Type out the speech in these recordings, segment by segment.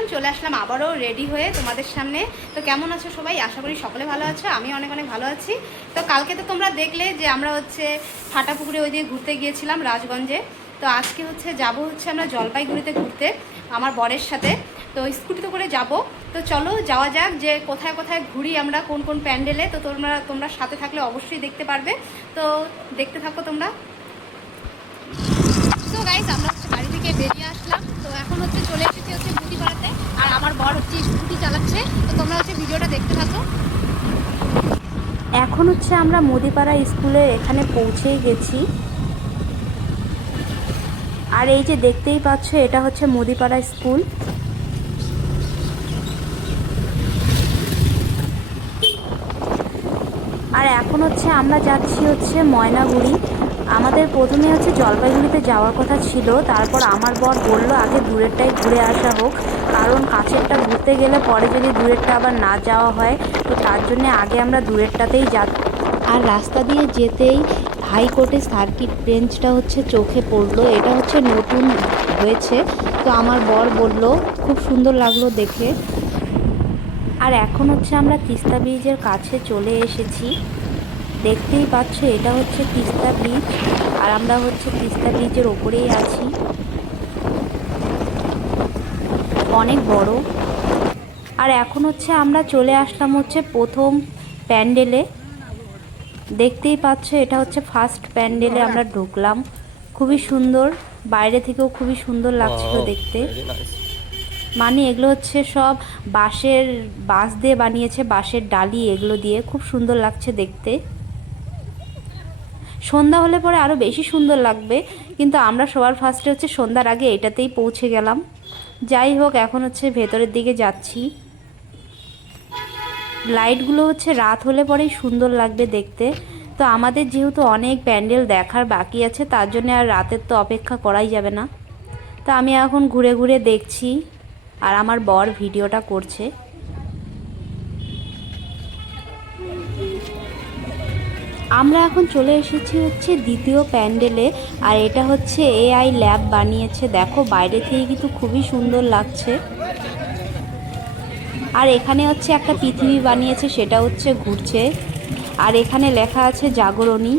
Everyone চলে আসলাম, আবারও ready হয়ে তোমাদের সামনে। তো কেমন আছো সবাই? আশা করি সকলে ভালো আছো, আমি অনেক অনেক ভালো আছি। তো কালকে তো তোমরা দেখলে যে আমরা হচ্ছে ফাটাপুকুরে ওই দিকে ঘুরতে গিয়েছিলাম, রাজগঞ্জে। তো আজকে হচ্ছে যাব হচ্ছে আমরা জলপাইগুড়িতে ঘুরতে, আমার বরের সাথে। তো স্কুটিতে করে যাব। তো চলো যাওয়া যাক যে কোথায় কোথায় ঘুরি আমরা, কোন কোন প্যান্ডেলে। তো তোমরা তোমরা সাথে থাকলে অবশ্যই দেখতে পারবে। তো দেখতে থাকো তোমরা। তো গাইস আমরা হচ্ছে বাড়ি থেকে বেরিয়ে এখন হচ্ছে চলে এসেছি হচ্ছে বুটি পাড়াতে আর আমার বর হচ্ছে স্কুটি চালাচ্ছে। তো তোমরা হচ্ছে ভিডিওটা দেখতে থাকো। এখন হচ্ছে আমরা মুদিপাড়া স্কুলে এখানে পৌঁছেই গেছি। আর এই যে দেখতেই পাচ্ছ, এটা হচ্ছে মুদিপাড়া স্কুল। আর এখন হচ্ছে আমরা যাচ্ছি হচ্ছে ময়নাগুড়ি। আমাদের প্রথমে হচ্ছে জলপাইগুড়িতে যাওয়ার কথা ছিল তারপর আমার বর বলল আগে দূরেরটাই ঘুরে আসা হোক কারণ কাছেরটা ঘুরতে গেলে পরে যদি দূরেরটা আবার না যাওয়া হয় তো তার জন্য আগে আমরা দূরেরটাতেই যা আর রাস্তা দিয়ে যেতেই হাইকোর্টের সার্কিট বেঞ্চটা হচ্ছে চোখে পড়ল এটা হচ্ছে নতুন হয়েছে। তো আমার বর বলল খুব সুন্দর লাগল দেখে। আর এখন হচ্ছে আমরা তিস্তা ব্রিজের কাছে চলে এসেছি। দেখতেই পাচ্ছ এটা হচ্ছে তিস্তা ব্রিজ আর আমরা হচ্ছে তিস্তা ব্রিজের ওপরেই আছি। অনেক বড়। আর এখন হচ্ছে আমরা চলে আসলাম হচ্ছে প্রথম প্যান্ডেলে। দেখতেই পাচ্ছ এটা হচ্ছে ফার্স্ট প্যান্ডেলে আমরা ঢুকলাম। খুবই সুন্দর বাইরে থেকেও খুবই সুন্দর লাগছিল দেখতে। মানে এগুলো হচ্ছে সব বাঁশের বাঁশ দিয়ে বানিয়েছে বাঁশের ডালি এগুলো দিয়ে। খুব সুন্দর লাগছে দেখতে। সন্ধ্যা হলে পরে আরও বেশি সুন্দর লাগবে, কিন্তু আমরা সবার ফার্স্টে হচ্ছে সন্ধ্যার আগে এটাতেই পৌঁছে গেলাম। যাই হোক, এখন হচ্ছে ভেতরের দিকে যাচ্ছি। লাইটগুলো হচ্ছে রাত হলে পরেই সুন্দর লাগবে দেখতে। তো আমাদের যেহেতু অনেক প্যান্ডেল দেখার বাকি আছে, তার জন্য আর রাতের তো অপেক্ষা করাই যাবে না। তো আমি এখন ঘুরে ঘুরে দেখছি, আর আমার বর ভিডিওটা করছে। আমরা এখন চলে এসেছি হচ্ছে দ্বিতীয় প্যান্ডেলে, আর এটা হচ্ছে এআই ল্যাব বানিয়েছে। দেখো, বাইরে থেকে কিন্তু খুবই সুন্দর লাগছে। আর এখানে হচ্ছে একটা পৃথিবী বানিয়েছে, সেটা হচ্ছে ঘুরছে। আর এখানে লেখা আছে জাগরণী।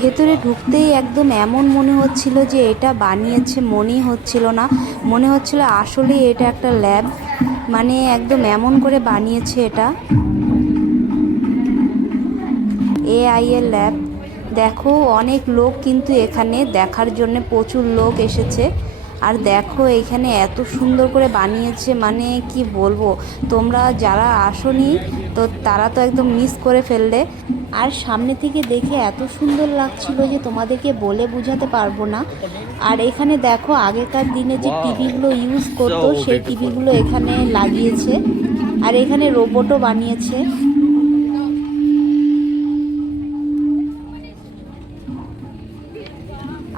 ভেতরে ঢুকতেই একদম এমন মনে হচ্ছিল যে এটা বানিয়েছে, মনেই হচ্ছিল না। মনে হচ্ছিল আসলে এটা একটা ল্যাব। মানে একদম এমন করে বানিয়েছে এটা। এআই এর ল্যাব দেখো অনেক লোক কিন্তু এখানে দেখার জন্য প্রচুর লোক এসেছে। আর দেখো এখানে এত সুন্দর করে বানিয়েছে মানে কি বলব? তোমরা যারা আসনি তো তারা তো একদম মিস করে ফেললে। আর সামনে থেকে দেখে এত সুন্দর লাগছিল যে তোমাদেরকে বলে বোঝাতে পারব না। আর এখানে দেখো আগেকার দিনে যে টিভিগুলো ইউজ করতো সেই টিভিগুলো এখানে লাগিয়েছে। আর এখানে রোবটও বানিয়েছে।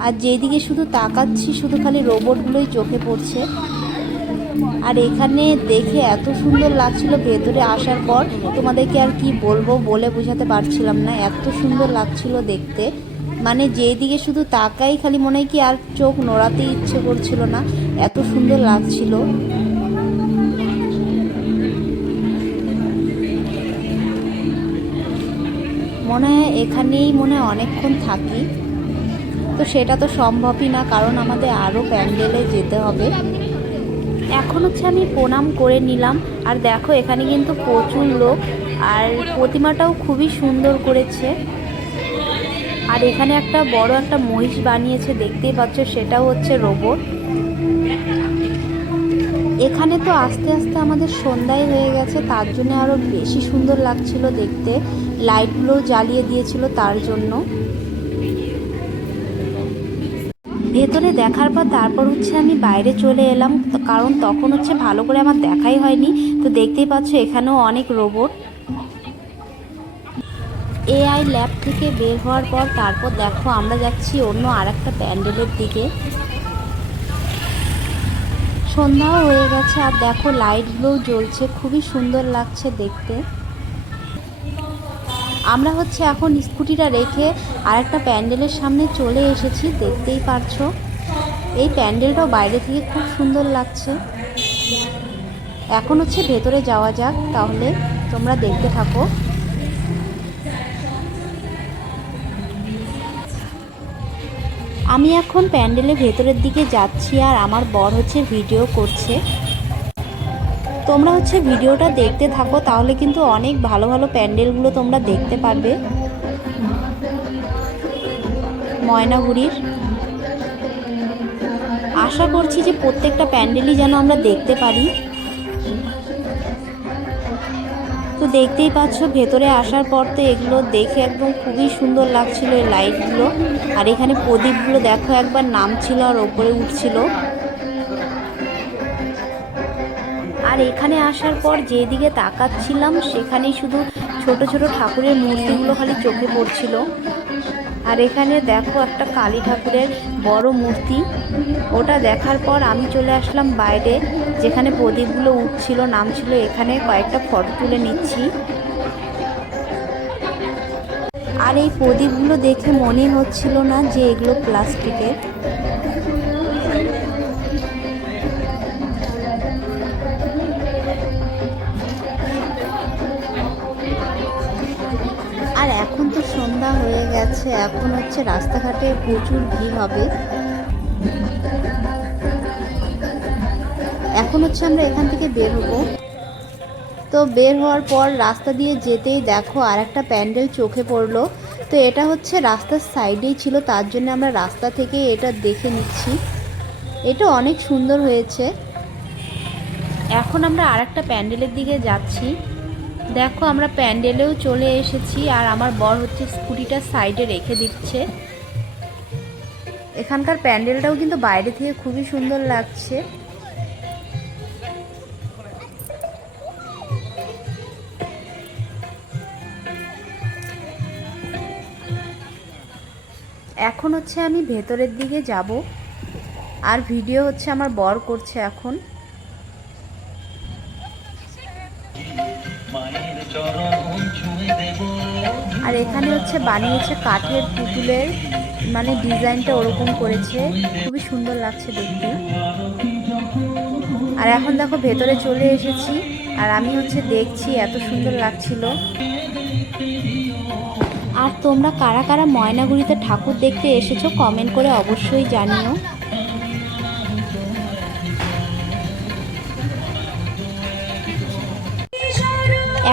আর যেদিকে শুধু তাকাচ্ছি, শুধু খালি রোবটগুলোই চোখে পড়ছে। আর এখানে দেখে এত সুন্দর লাগছিল ভেতরে আসার পর, তোমাদেরকে আর কি বলব বলে বোঝাতে পারছিলাম না, এত সুন্দর লাগছিল দেখতে। মানে যেদিকে শুধু তাকাই, খালি মনে হয় কি আর চোখ নড়াতেই ইচ্ছে করছিল না, এত সুন্দর লাগছিল। মনে হয় এখানেই মনে হয় অনেকক্ষণ থাকি। তো সেটা তো সম্ভবই না, কারণ আমাদের আরও প্যান্ডেলে যেতে হবে। এখন হচ্ছে আমি প্রণাম করে নিলাম। আর দেখো, এখানে কিন্তু প্রচুর লোক, আর প্রতিমাটাও খুবই সুন্দর করেছে। আর এখানে একটা বড় একটা মহিষ বানিয়েছে, দেখতেই পাচ্ছ, সেটাও হচ্ছে রোবট। এখানে তো আস্তে আস্তে আমাদের সন্ধ্যায় হয়ে গেছে, তার জন্য আরও বেশি সুন্দর লাগছিল দেখতে। লাইটগুলো জ্বালিয়ে দিয়েছিল তার জন্য। ভেতরে দেখার পর তারপর হচ্ছে আমি বাইরে চলে এলাম। কারণ তখন হচ্ছে ভালো করে আমার দেখাই হয়নি। তো দেখতেই পাচ্ছ এখানেও অনেক রোবট এআই ল্যাব থেকে বের হওয়ার পর তারপর দেখো আমরা যাচ্ছি অন্য আর একটা প্যান্ডেলের দিকে। সন্ধ্যাও হয়ে গেছে আর দেখো লাইটগুলোও জ্বলছে। খুবই সুন্দর লাগছে দেখতে। আমরা হচ্ছে এখন স্কুটিটা রেখে আরেকটা প্যান্ডেলের সামনে চলে এসেছি, দেখতেই পারছ। এই প্যান্ডেলটাও বাইরে থেকে খুব সুন্দর লাগছে। এখন হচ্ছে ভেতরে যাওয়া যাক, তাহলে তোমরা দেখতে থাকো। আমি এখন প্যান্ডেলের ভেতরের দিকে যাচ্ছি আর আমার বর হচ্ছে ভিডিও করছে। তোমরা হচ্ছে ভিডিওটা দেখতে থাকো, তাহলে কিন্তু অনেক ভালো ভালো প্যান্ডেলগুলো তোমরা দেখতে পারবে। ময়নাগুড়ির। আশা করছি যে প্রত্যেকটা প্যান্ডেলই যেন আমরা দেখতে পারি। তো দেখতেই পাচ্ছ, ভেতরে আসার পর তো এগুলো দেখে একদম খুবই সুন্দর লাগছিল এই লাইটগুলো আর এখানে প্রদীপগুলো দেখো, একবার নামছিল আর ওপরে উঠছিল। আর এখানে আসার পর যেদিকে তাকাচ্ছিলাম, সেখানেই শুধু ছোট ছোট ঠাকুরের মূর্তিগুলো খালি চোখে পড়ছিল। আর এখানে দেখো একটা কালী ঠাকুরের বড় মূর্তি। ওটা দেখার পর আমি চলে আসলাম বাইরে, যেখানে প্রদীপগুলো উঠছিল, নামছিল। এখানে কয়েকটা ফটো তুলে নিচ্ছি। আর এই প্রদীপগুলো দেখে মনে হচ্ছিল না যে এগুলো প্লাস্টিকের। গেছে এখন হচ্ছে রাস্তাঘাটে প্রচুর ভিড় হবে। এখন হচ্ছে আমরা এখান থেকে বের হব। তো বের হওয়ার পর রাস্তা দিয়ে যেতেই দেখো আর একটা প্যান্ডেল চোখে পড়ল। তো এটা হচ্ছে রাস্তার সাইডেই ছিল, তার জন্য আমরা রাস্তা থেকে এটা দেখে নিচ্ছি। এটা অনেক সুন্দর হয়েছে। এখন আমরা আর একটা প্যান্ডেলের দিকে যাচ্ছি। দেখো, আমরা প্যান্ডেলেও চলে এসেছি আর আমার বর হচ্ছে স্কুটিটা সাইডে রেখে দিচ্ছে। এখানকার প্যান্ডেলটাও কিন্তু বাইরে থেকে খুবই সুন্দর লাগছে। এখন হচ্ছে আমি ভেতরের দিকে যাব। আর ভিডিও হচ্ছে আমার বর করছে এখন। আর এখানে হচ্ছে বানিয়েছে কাঠের পুতুলের মানে ডিজাইনটা ওরকম করেছে। খুবই সুন্দর লাগছে দেখতে। আর এখন দেখো ভেতরে চলে এসেছি, আর আমি হচ্ছে দেখছি এত সুন্দর লাগছিল। আর তোমরা কারা কারা ময়নাগুড়িতে ঠাকুর দেখতে এসেছ কমেন্ট করে অবশ্যই জানিও।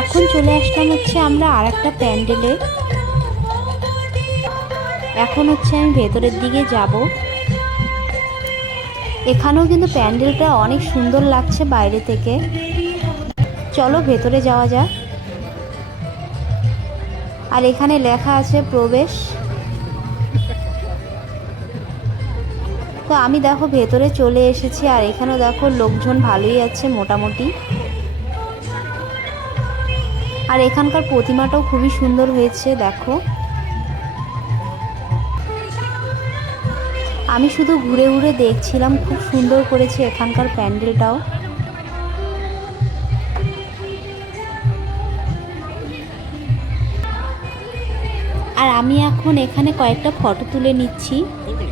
এখন চলে আসলাম হচ্ছে আমরা আর একটা প্যান্ডেলে। এখন হচ্ছে আমি ভেতরের দিকে যাব। এখানেও কিন্তু প্যান্ডেলটা অনেক সুন্দর লাগছে বাইরে থেকে। চলো ভেতরে যাওয়া যাক। আর এখানে লেখা আছে প্রবেশ। তো আমি দেখো ভেতরে চলে এসেছি আর এখানেও দেখো লোকজন ভালোই আছে মোটামুটি। আর এখানকার প্রতিমাটাও খুবই সুন্দর হয়েছে, দেখো। আমি শুধু ঘুরে ঘুরে দেখছিলাম, খুব সুন্দর করেছে এখানকার প্যান্ডেলটাও। আর আমি এখন এখানে কয়েকটা ফটো তুলে নিচ্ছি,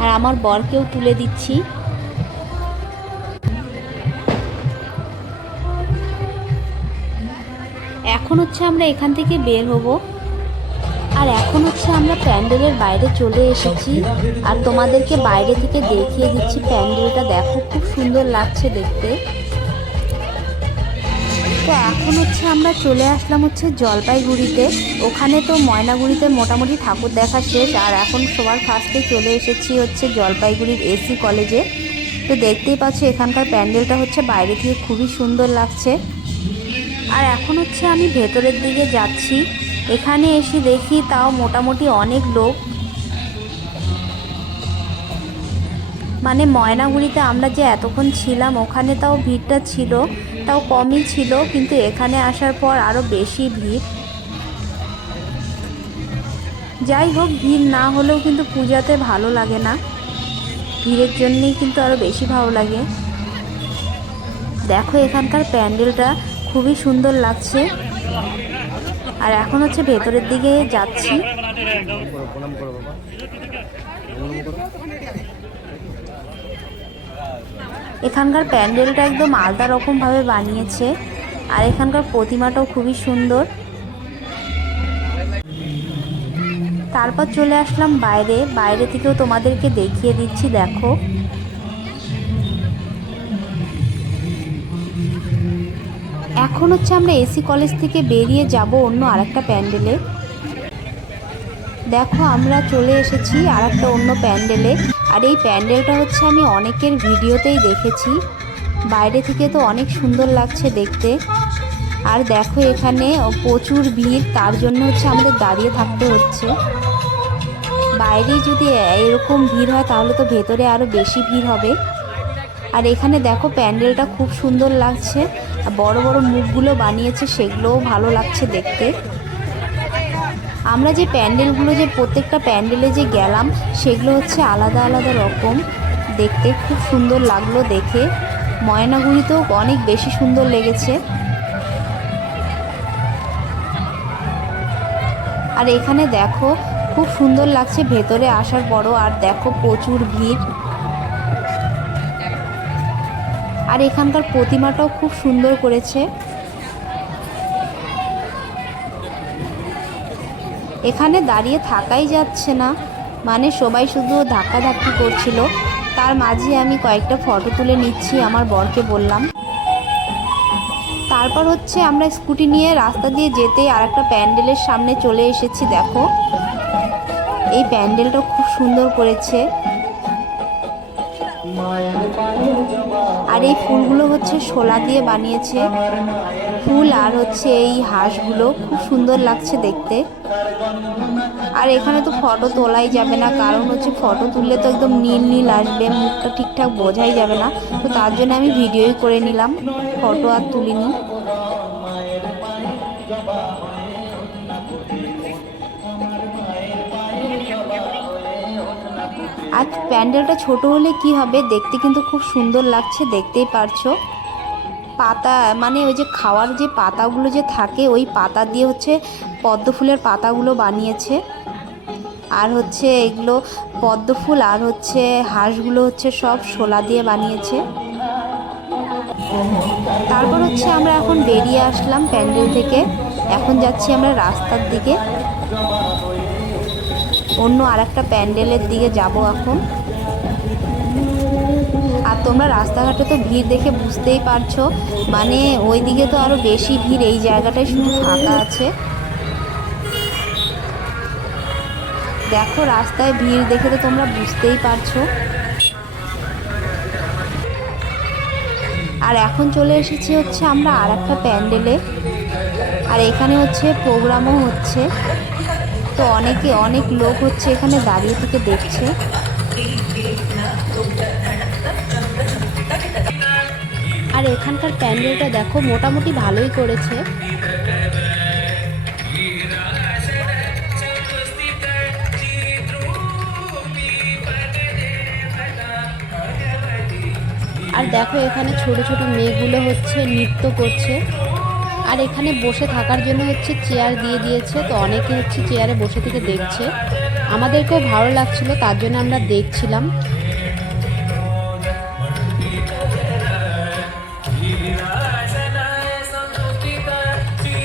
আর আমার বরকেও তুলে দিচ্ছি। এখন হচ্ছে আমরা এখান থেকে বের হব। আর এখন হচ্ছে আমরা প্যান্ডেলের বাইরে চলে এসেছি। আর তোমাদেরকে বাইরে থেকে দেখিয়ে দিচ্ছি প্যান্ডেলটা। দেখো, খুব সুন্দর লাগছে দেখতে। তো এখন হচ্ছে আমরা চলে আসলাম হচ্ছে জলপাইগুড়িতে। ওখানে তো ময়নাগুড়িতে মোটামুটি ঠাকুর দেখা শেষ। আর এখন সবার ফার্স্টে চলে এসেছি হচ্ছে জলপাইগুড়ির এসি কলেজে। তো দেখতেই পাচ্ছ, এখানকার প্যান্ডেলটা হচ্ছে বাইরে থেকে খুবই সুন্দর লাগছে। আর এখন হচ্ছে আমি ভেতরের দিকে যাচ্ছি। এখানে এসে দেখি তাও মোটামুটি অনেক লোক। মানে ময়নাগুড়িতে আমরা যে এতক্ষণ ছিলাম, ওখানে তাও ভিড়টা ছিল, তাও কমই ছিল, কিন্তু এখানে আসার পর আরও বেশি ভিড়। যাই হোক, ভিড় না হলেও কিন্তু পূজাতে ভালো লাগে না। ভিড়ের জন্যেই কিন্তু আরও বেশি ভালো লাগে। দেখো এখানকার প্যান্ডেলটা খুবই সুন্দর লাগছে। আর এখন হচ্ছে ভেতরের দিকে যাচ্ছি। এখানকার প্যান্ডেলটা একদম আলাদা রকমভাবে বানিয়েছে। আর এখানকার প্রতিমাটাও খুবই সুন্দর। তারপর চলে আসলাম বাইরে। বাইরে থেকেও তোমাদেরকে দেখিয়ে দিচ্ছি, দেখো। এখন হচ্ছে আমরা এসি কলেজ থেকে বেরিয়ে যাব অন্য আরেকটা প্যান্ডেলে। দেখো, আমরা চলে এসেছি আর একটা অন্য প্যান্ডেলে। আর এই প্যান্ডেলটা হচ্ছে আমি অনেকের ভিডিওতেই দেখেছি। বাইরে থেকে তো অনেক সুন্দর লাগছে দেখতে। আর দেখো, এখানে প্রচুর ভিড়, তার জন্য হচ্ছে আমাদের দাঁড়িয়ে থাকতে হচ্ছে। বাইরে যদি এরকম ভিড় হয়, তাহলে তো ভেতরে আরও বেশি ভিড় হবে। আর এখানে দেখো, প্যান্ডেলটা খুব সুন্দর লাগছে। বড় বড় মুখগুলো বানিয়েছে, সেগুলোও ভালো লাগছে দেখতে। আমরা যে প্যান্ডেলগুলো যে, প্রত্যেকটা প্যান্ডেলে যে গেলাম, সেগুলো হচ্ছে আলাদা আলাদা রকম। দেখতে খুব সুন্দর লাগল দেখে। ময়নাগুড়িতেও অনেক বেশি সুন্দর লেগেছে। আর এখানে দেখো, খুব সুন্দর লাগছে ভেতরে আসার বড় আর দেখো প্রচুর ভিড়। আর এখানকার প্রতিমাটাও খুব সুন্দর করেছে। এখানে দাঁড়িয়ে থাকাই যাচ্ছে না। মানে সবাই শুধু ধাক্কাধাক্কি করছিল। তার মাঝে আমি কয়েকটা ফটো তুলে নিচ্ছি, আমার বরকে বললাম। তারপর হচ্ছে আমরা স্কুটি নিয়ে রাস্তা দিয়ে যেতে আর একটা প্যান্ডেলের সামনে চলে এসেছি, দেখো। এই প্যান্ডেলটা খুব সুন্দর করেছে। আর এই ফুলগুলো হচ্ছে শোলা দিয়ে বানিয়েছে। ফুল আর হচ্ছে এই হাঁসগুলো খুব সুন্দর লাগছে দেখতে। আর এখানে তো ফটো তোলাই যাবে না, কারণ হচ্ছে ফটো তুললে তো একদম নীল নীল আসবে, মুখটা ঠিকঠাক বোঝাই যাবে না। তো তার জন্য আমি ভিডিওই করে নিলাম ফটো আর তুলিনি। আর প্যান্ডেলটা ছোট হলে কি হবে? দেখতে কিন্তু খুব সুন্দর লাগছে, দেখতেই পারছ। পাতা মানে ওই যে খাওয়ার যে পাতাগুলো যে থাকে, ওই পাতা দিয়ে হচ্ছে পদ্ম ফুলের পাতাগুলো বানিয়েছে। আর হচ্ছে এগুলো পদ্ম ফুল আর হচ্ছে হাঁসগুলো হচ্ছে সব শোলা দিয়ে বানিয়েছে। তারপর হচ্ছে আমরা এখন বেরিয়ে আসলাম প্যান্ডেল থেকে। এখন যাচ্ছি আমরা রাস্তার দিকে। অন্য আরেকটা প্যান্ডেলের দিকে যাব এখন। আর তোমরা রাস্তাঘাটে তো ভিড় দেখে বুঝতেই পারছ। মানে ওই দিকে তো আরও বেশি ভিড়, এই জায়গাটায় শুধু ফাঁকা আছে। দেখো রাস্তায় ভিড় দেখে তো তোমরা বুঝতেই পারছ। আর এখন চলে এসেছি হচ্ছে আমরা আর একটা প্যান্ডেলে। আর এখানে হচ্ছে প্রোগ্রামও হচ্ছে। তো অনেকে, অনেক লোক হচ্ছে এখানে দাঁড়িয়ে থেকে দেখছে। আর এখানকার প্যান্ডেলটা দেখো, মোটামুটি ভালোই করেছে। আর দেখো এখানে ছোট ছোট মেয়েগুলো হচ্ছে নৃত্য করছে। আর এখানে বসে থাকার জন্য হচ্ছে চেয়ার দিয়ে দিয়েছে, তো অনেকে হচ্ছে চেয়ারে বসে থেকে দেখছে। আমাদেরকেও ভালো লাগছিল, তার জন্য আমরা দেখছিলাম।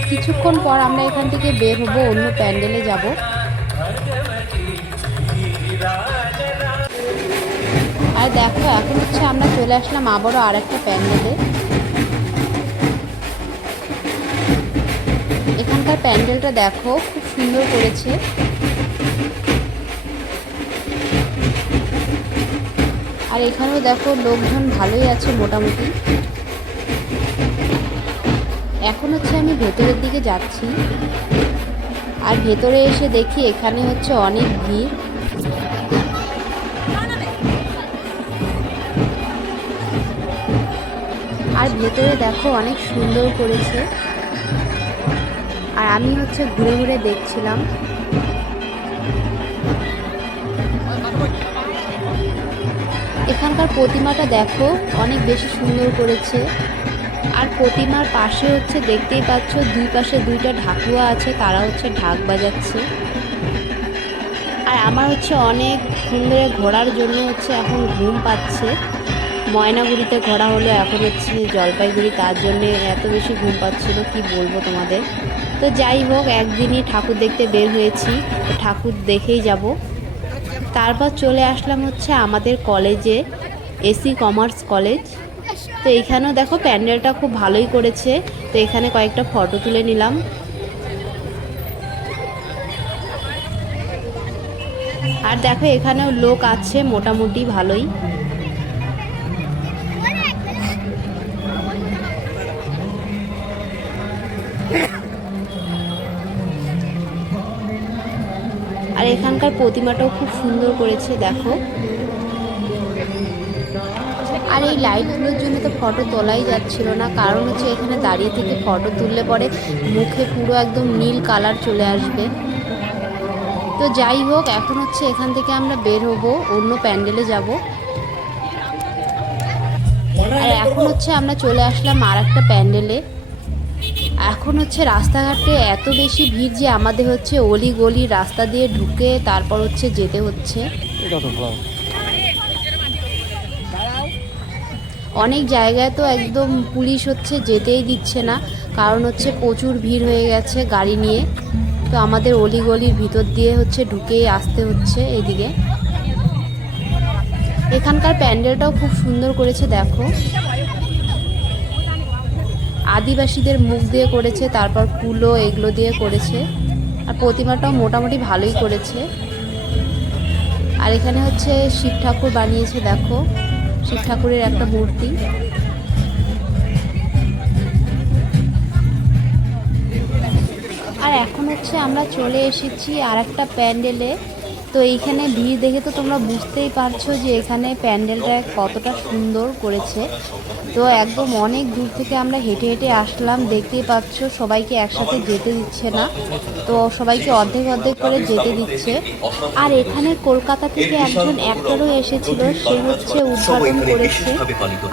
কিছুক্ষণ পর আমরা এখান থেকে বের হব, অন্য প্যান্ডেলে যাব। আর দেখো, এখন হচ্ছে আমরা চলে আসলাম আবারও আরেকটা প্যান্ডেলে। এখানকার প্যান্ডেলটা দেখো, খুব সুন্দর করেছে। আর এখানেও দেখো, লোকজন ভালোই আছে মোটামুটি। এখন হচ্ছে আমি ভেতরের দিকে যাচ্ছি। আর ভেতরে এসে দেখি এখানে হচ্ছে অনেক ভিড়। আর ভেতরে দেখো অনেক সুন্দর করেছে। আমি হচ্ছে ঘুরে ঘুরে দেখছিলাম। এখানকার প্রতিমাটা দেখো, অনেক বেশি সুন্দর করেছে। আর প্রতিমার পাশে হচ্ছে দেখতেই পাচ্ছ, দুই পাশে দুইটা ঢাকুয়া আছে, তারা হচ্ছে ঢাক বাজাচ্ছে। আর আমার হচ্ছে অনেক ধরে ঘোরার জন্য হচ্ছে এখন ঘুম পাচ্ছে। ময়নাগুড়িতে ঘোরা হলে, এখন হচ্ছে জলপাইগুড়ি, তার জন্যে এত বেশি ঘুম পাচ্ছিল, কি বলব তোমাদের? তো যাই হোক, একদিনই ঠাকুর দেখতে বের হয়েছি। ঠাকুর দেখেই যাব। তারপর চলে আসলাম হচ্ছে আমাদের কলেজে এসি কমার্স কলেজ। তো এখানেও দেখো প্যান্ডেলটা খুব ভালোই করেছে। তো এখানে কয়েকটা ফটো তুলে নিলাম। আর দেখো এখানেও লোক আছে মোটামুটি ভালোই। এখানকার প্রতিমাটাও খুব সুন্দর করেছে, দেখো। আর এই লাইটগুলোর জন্য তো ফটো তোলাই যাচ্ছিল না, কারণ হচ্ছে এখানে দাঁড়িয়ে থেকে ফটো তুললে পরে মুখে পুরো একদম নীল কালার চলে আসবে। তো যাই হোক, এখন হচ্ছে এখান থেকে আমরা বের হব, অন্য প্যান্ডেলে যাব। আর এখন হচ্ছে আমরা চলে আসলাম আর একটা প্যান্ডেলে। এখন হচ্ছে রাস্তাঘাটে এত বেশি ভিড় যে আমাদের হচ্ছে অলি গলি রাস্তা দিয়ে ঢুকে তারপর হচ্ছে যেতে হচ্ছে। অনেক জায়গায় তো একদম পুলিশ হচ্ছে যেতেই দিচ্ছে না কারণ হচ্ছে প্রচুর ভিড় হয়ে গেছে গাড়ি নিয়ে। তো আমাদের অলিগলির ভিতর দিয়ে হচ্ছে ঢুকেই আসতে হচ্ছে এদিকে। এখানকার প্যান্ডেলটাও খুব সুন্দর করেছে দেখো। আদিবাসীদের মুখ দিয়ে করেছে, তারপর কুলো এগুলো দিয়ে করেছে। আর প্রতিমাটাও মোটামুটি ভালোই করেছে। আর এখানে হচ্ছে শিব ঠাকুর বানিয়েছে, দেখো। শিব ঠাকুরের একটা মূর্তি। আর এখন হচ্ছে আমরা চলে এসেছি আর একটা প্যান্ডেলে। তো এইখানে ভিড় দেখে তো তোমরা বুঝতেই পারছ যে এখানে প্যান্ডেলটা কতটা সুন্দর করেছে। তো একদম অনেক দূর থেকে আমরা হেঁটে হেঁটে আসলাম দেখতেই পাচ্ছ সবাইকে একসাথে যেতে দিচ্ছে না। তো সবাইকে অর্ধেক অর্ধেক করে যেতে দিচ্ছে। আর এখানে কলকাতা থেকে একজন অ্যাক্টরও এসেছিল সে হচ্ছে উদ্ঘাটন করেছে।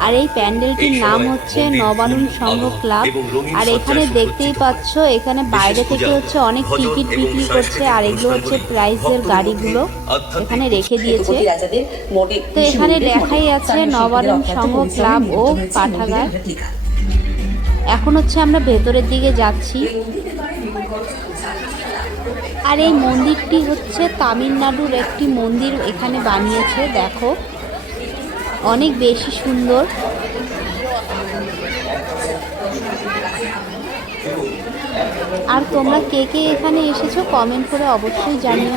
আর এই প্যান্ডেলটির নাম হচ্ছে নবানুন সংঘ ক্লাব। আর এখানে দেখতেই পাচ্ছ এখানে বাইরে থেকে হচ্ছে অনেক টিকিট বিক্রি করছে আর এগুলো হচ্ছে প্রাইজের গাড়িগুলো এখানে রেখে দিয়েছে। তো এখানে লেখাই আছে নবানুন সংঘ ক্লাব ও পাঠাগার। এখন হচ্ছে আমরা ভেতরের দিকে যাচ্ছি। আর এই মন্দিরটি হচ্ছে তামিলনাড়ুর একটি মন্দির এখানে বানিয়েছে, দেখো। অনেক বেশি সুন্দর। আর তোমরা কে কে এখানে এসেছ কমেন্ট করে অবশ্যই জানিও।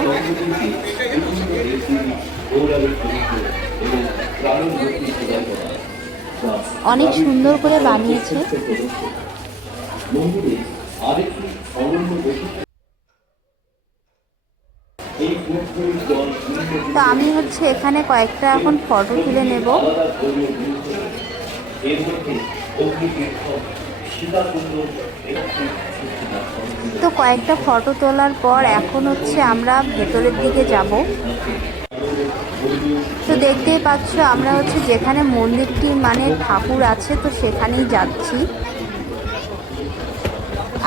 অনেক সুন্দর করে বানিয়েছে। তো আমি হচ্ছে এখানে কয়েকটা এখন ফটো তুলে নেব। তো কয়েকটা ফটো তোলার পর এখন হচ্ছে আমরা ভেতরের দিকে যাব। তো দেখতেই পাচ্ছ, আমরা হচ্ছে যেখানে মন্দিরটি মানে ঠাকুর আছে তো সেখানেই যাচ্ছি।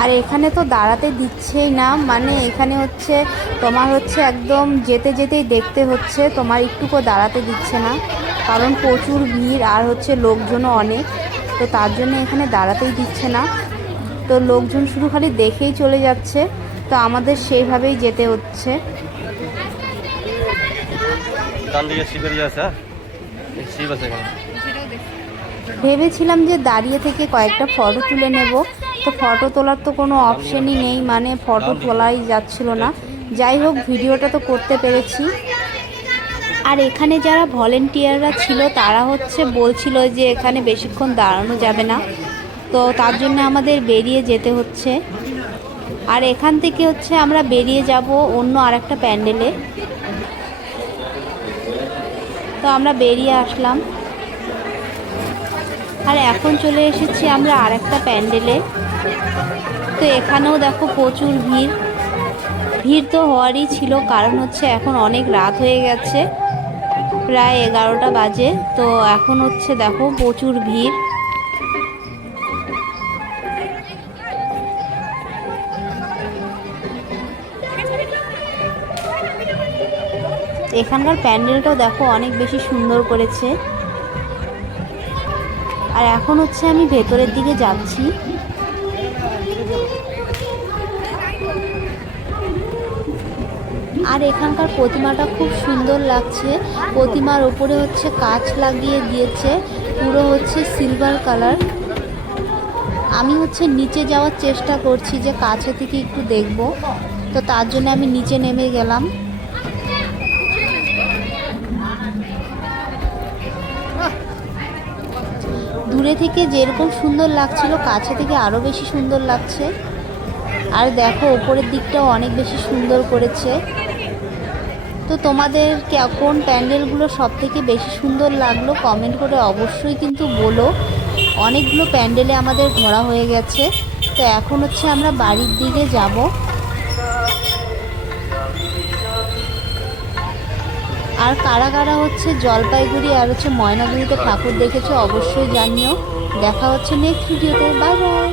আর এখানে তো দাঁড়াতে দিচ্ছেই না মানে এখানে হচ্ছে তোমার হচ্ছে একদম যেতে যেতেই দেখতে হচ্ছে, তোমার একটুকু দাঁড়াতে দিচ্ছে না। কারণ প্রচুর ভিড় আর হচ্ছে লোকজনও অনেক, তো তার জন্য এখানে দাঁড়াতেই দিচ্ছে না। তো লোকজন শুধু খালি দেখেই চলে যাচ্ছে তো আমাদের সেইভাবেই যেতে হচ্ছে। হ্যাঁ? ভেবেছিলাম যে দাঁড়িয়ে থেকে কয়েকটা ফটো তুলে নেব তো ফটো তোলার তো কোনো অপশনই নেই মানে ফটো তোলাই যাচ্ছিল না। যাই হোক ভিডিওটা তো করতে পেরেছি। আর এখানে যারা ভলেন্টিয়াররা ছিল তারা হচ্ছে বলছিল যে এখানে বেশিক্ষণ দাঁড়ানো যাবে না। তো তার জন্য আমাদের বেরিয়ে যেতে হচ্ছে। আর এখান থেকে হচ্ছে আমরা বেরিয়ে যাব অন্য আরেকটা প্যান্ডেলে। তো আমরা বেরিয়ে আসলাম। আর এখন চলে এসেছি আমরা আরেকটা প্যান্ডেলে। তো এখানেও দেখো প্রচুর ভিড়। ভিড় তো হওয়ারই ছিল, কারণ হচ্ছে এখন অনেক রাত হয়ে গেছে। প্রায় এগারোটা বাজে। তো এখন হচ্ছে দেখো প্রচুর ভিড়। এখানকার প্যান্ডেলটাও দেখো অনেক বেশি সুন্দর করেছে। আর এখন হচ্ছে আমি ভেতরের দিকে যাচ্ছি। আর এখানকার প্রতিমাটা খুব সুন্দর লাগছে। প্রতিমার ওপরে হচ্ছে কাঁচ লাগিয়ে দিয়েছে। পুরো হচ্ছে সিলভার কালার। আমি হচ্ছে নিচে যাওয়ার চেষ্টা করছি যে কাছে থেকে একটু দেখব। তো তার জন্য আমি নিচে নেমে গেলাম। দূরে থেকে যেরকম সুন্দর লাগছিল, কাছে থেকে আরও বেশি সুন্দর লাগছে। আর দেখো, ওপরের দিকটাও অনেক বেশি সুন্দর করেছে। তো তোমাদের কোন প্যান্ডেলগুলো সব থেকে বেশি সুন্দর লাগল কমেন্ট করে অবশ্যই কিন্তু বলো। অনেকগুলো প্যান্ডেলে আমাদের ঘোরা হয়ে গেছে। তো এখন হচ্ছে আমরা বাড়ির দিকে যাব। আর কারা কারা হচ্ছে জলপাইগুড়ি আর হচ্ছে ময়নাগুড়িতে ঠাকুর দেখেছ অবশ্যই জানিও। দেখা হচ্ছে নেক্সট ভিডিওতে বাই বাই